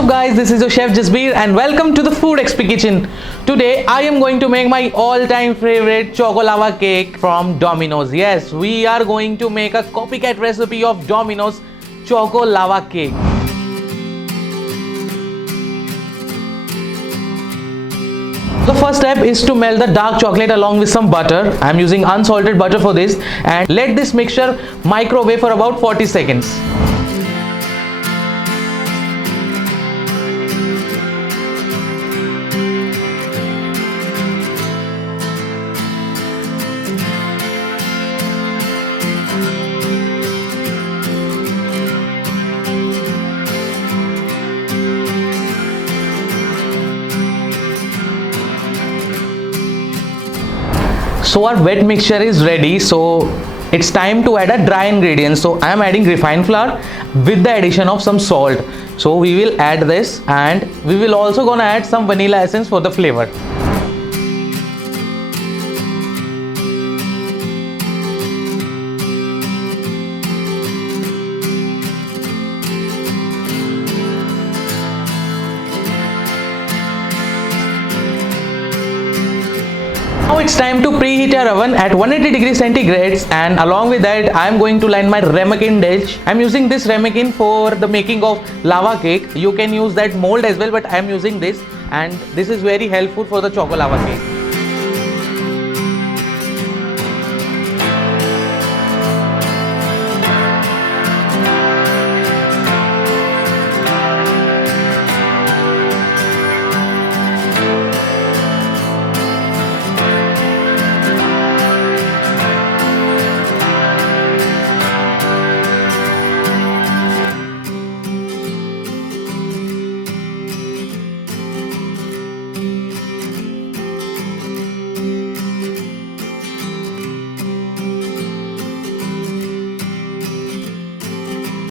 What's up guys, this is your chef Jasbir and welcome to the TheFoodXP kitchen. Today I am going to make my all-time favorite choco lava cake from Domino's. Yes, we are going to make a copycat recipe of Domino's choco lava cake. The first step is to melt the dark chocolate along with some butter. I am using unsalted butter for this, and let this mixture microwave for about 40 seconds. So our wet mixture is ready, so it's time to add a dry ingredient. So I am adding refined flour with the addition of some salt. So we will add this, and we will also gonna add some vanilla essence for the flavor. Now it's time to preheat your oven at 180 degrees centigrade, and along with that I am going to line my ramekin dish. I am using this ramekin for the making of lava cake. You can use that mold as well, but I am using this, and this is very helpful for the choco lava cake.